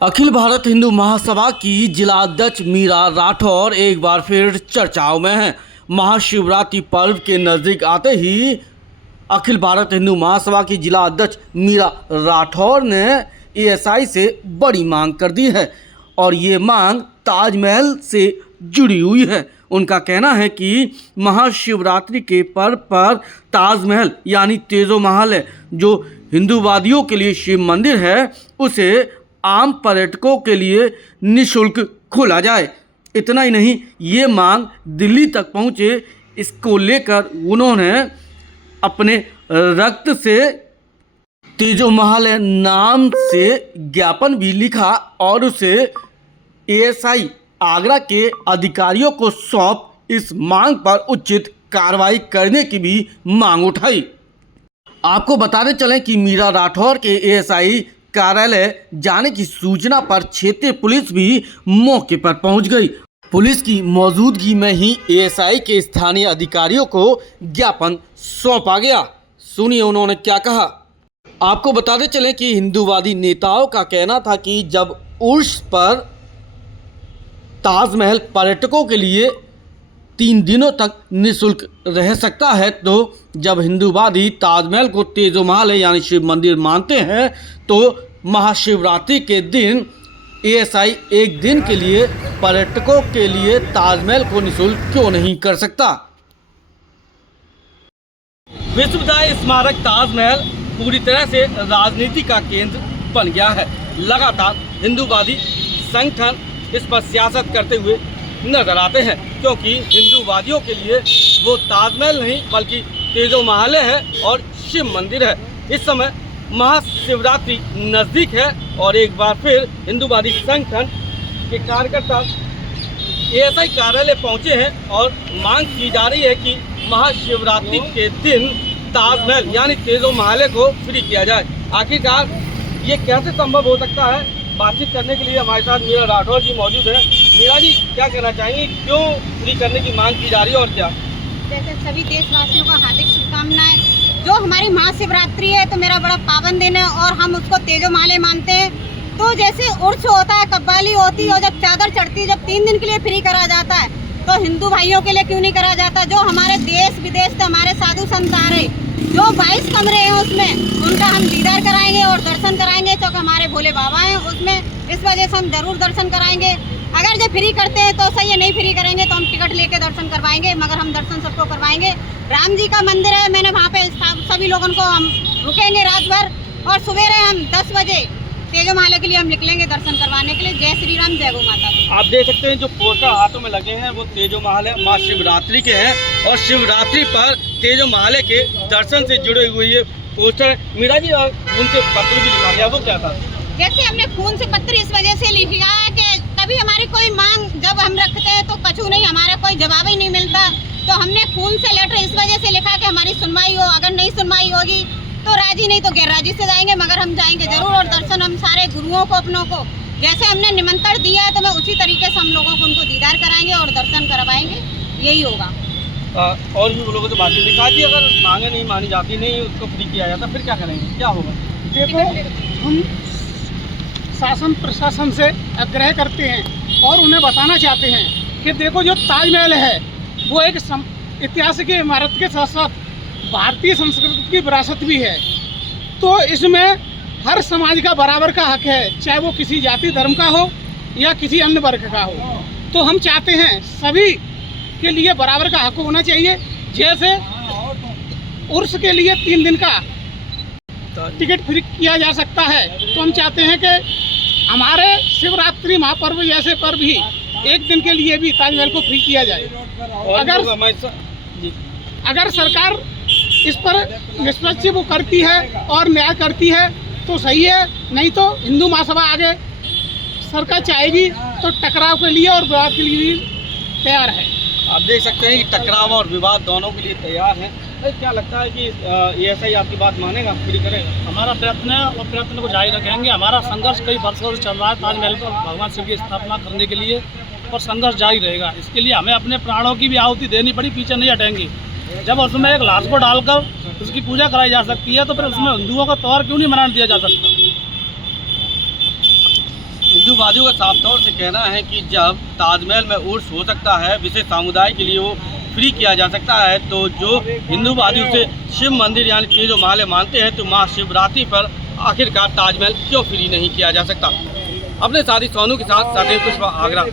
अखिल भारत हिंदू महासभा की जिला अध्यक्ष मीरा राठौर एक बार फिर चर्चाओं में हैं। महाशिवरात्रि पर्व के नज़दीक आते ही अखिल भारत हिंदू महासभा की जिला अध्यक्ष मीरा राठौर ने एएसआई से बड़ी मांग कर दी है और ये मांग ताजमहल से जुड़ी हुई है। उनका कहना है कि महाशिवरात्रि के पर्व पर ताजमहल यानी तेजो महल है, जो हिंदूवादियों के लिए शिव मंदिर है, उसे आम पर्यटकों के लिए निःशुल्क खोला जाए। इतना ही नहीं, ये मांग दिल्ली तक पहुँचे। इसको लेकर उन्होंने अपने रक्त से तेजो महल नाम से ज्ञापन भी लिखा और उसे एएसआई आगरा के अधिकारियों को सौंप इस मांग पर उचित कार्रवाई करने की भी मांग उठाई। आपको बताते चलें कि मीरा राठौर के एएसआई कार्यालय जाने की सूचना पर क्षेत्रीय पुलिस भी मौके पर पहुंच गई। पुलिस की मौजूदगी में ही एएसआई के स्थानीय अधिकारियों को ज्ञापन सौंपा गया। सुनिए उन्होंने क्या कहा। आपको बताते चलें कि हिंदूवादी नेताओं का कहना था कि जब उर्स पर ताजमहल पर्यटकों के लिए 3 दिनों तक निःशुल्क रह सकता है, तो जब हिंदूवादी ताजमहल को तेजो महल यानी शिव मंदिर मानते हैं, तो महाशिवरात्रि के दिन एएसआई एक दिन के लिए पर्यटकों के लिए ताजमहल को निःशुल्क क्यों नहीं कर सकता। विश्वविद्यालय स्मारक ताजमहल पूरी तरह से राजनीति का केंद्र बन गया है। लगातार हिंदूवादी संगठन इस पर सियासत करते हुए नजर आते हैं, क्योंकि हिंदूवादियों के लिए वो ताजमहल नहीं बल्कि तेजो महल है और शिव मंदिर है। इस समय महाशिवरात्रि नज़दीक है और एक बार फिर हिंदूवादी संगठन के कार्यकर्ता एएसआई कार्यालय पहुंचे हैं और मांग की जा रही है कि महाशिवरात्रि के दिन ताजमहल यानी तेजो महल को फ्री किया जाए। आखिरकार ये कैसे संभव हो सकता है, बातचीत करने के लिए हमारे साथ मीरा राठौर जी मौजूद है। मीरा जी, क्या कहना चाहेंगी, क्यों फ्री करने की मांग की जा रही है और क्या? जैसे सभी देशवासियों को हार्दिक शुभकामनाएं। जो हमारी महाशिवरात्रि है तो मेरा बड़ा पावन दिन है और हम उसको तेजो महल मानते हैं। तो जैसे उर्स होता है, कव्वाली होती है और जब चादर चढ़ती है, जब 3 दिन के लिए फ्री करा जाता है, तो हिंदू भाइयों के लिए क्यों नहीं करा जाता? जो हमारे देश विदेश से हमारे साधु संत आ रहे, जो 22 कमरे हैं उसमें, उनका हम दीदार कराएंगे और दर्शन कराएंगे, क्योंकि हमारे भोले बाबा हैं उसमें। इस वजह से हम जरूर दर्शन कराएंगे। अगर जब फ्री करते हैं तो सही है, नहीं फ्री करेंगे तो हम टिकट लेके दर्शन करवाएंगे, मगर हम दर्शन सबको करवाएंगे। राम जी का मंदिर है, मैंने वहाँ पे सभी लोगों को हम रुकेंगे रात भर और सवेरे हम 10 बजे तेजो महल के लिए हम निकलेंगे दर्शन करवाने के लिए। जय श्री राम, जय गौ माता। आप देख सकते हैं जो पोस्टर हाथों में लगे हैं वो तेजो महल है, महाशिवरात्रि के हैं और शिवरात्रि पर तेजो महल के दर्शन से जुड़े हुए ये पोस्टर। मीरा जी, और उनसे पत्र भी लिखा गया, वो क्या था? जैसे हमने खून से पत्र इस वजह से लिखा है कि कभी हमारी कोई मांग जब हम रखते हैं तो कछु नहीं, हमारा कोई जवाब ही नहीं मिलता। तो हमने खून से लेटर इस वजह से लिखा कि हमारी सुनवाई हो। अगर नहीं सुनवाई होगी तो राजी, नहीं तो गैर राजी से जाएंगे, मगर हम जाएंगे जरूर। और दर्शन हम सारे गुरुओं को, अपनों को जैसे हमने निमंत्रण दिया है, तो मैं उसी तरीके से हम लोगों को उनको दीदार कराएंगे और दर्शन करवाएंगे, यही होगा। और भी लोगों से बातें लिखा थी, अगर मांगे नहीं मानी जाती, नहीं उसको फ्री किया जाता, फिर क्या करेंगे, क्या होगा? देखो, हम शासन प्रशासन से आग्रह करते हैं और उन्हें बताना चाहते हैं कि देखो, जो ताजमहल है वो एक ऐतिहासिक इमारत के साथ साथ भारतीय संस्कृति की विरासत भी है। तो इसमें हर समाज का बराबर का हक है, चाहे वो किसी जाति धर्म का हो या किसी अन्य वर्ग का हो। तो हम चाहते हैं सभी के लिए बराबर का हक होना चाहिए। जैसे उर्स के लिए 3 दिन का टिकट फ्री किया जा सकता है, तो हम चाहते हैं कि हमारे शिवरात्रि महापर्व जैसे पर भी 1 दिन के लिए भी ताजमहल को फ्री किया जाए। अगर सरकार इस पर निष्पक्ष वो करती है और न्याय करती है तो सही है, नहीं तो हिंदू महासभा आगे सरकार चाहेगी तो टकराव के लिए और विवाद के लिए भी तैयार है। आप देख सकते हैं कि टकराव और विवाद दोनों के लिए तैयार हैं। क्या लगता है कि एएसआई आपकी बात मानेगा, फ्री करेगा? हमारा प्रयत्न है और प्रयत्न को जारी रखेंगे। हमारा संघर्ष कई वर्षों से चल रहा है ताजमहल पर भगवान शिव की स्थापना करने के लिए, और संघर्ष जारी रहेगा। इसके लिए हमें अपने प्राणों की भी आहुति देनी पड़ी, पीछे नहीं हटेंगे। जब उसमें एक लाश को डालकर उसकी पूजा कराई जा सकती है, तो फिर उसमें हिंदुओं का त्यौहार क्यों नहीं मनाने दिया जा सकता? हिंदूवादियों का साफ तौर से कहना है कि जब ताजमहल में उर्स हो सकता है, विशेष समुदाय के लिए वो फ्री किया जा सकता है, तो जो हिंदूवादी उसे शिव मंदिर यानी तेजो माले मानते हैं, तो महाशिवरात्रि पर आखिरकार ताजमहल क्यों फ्री नहीं किया जा सकता। अपने साथी सोनू के साथ सदैव पुष्पा, आगरा।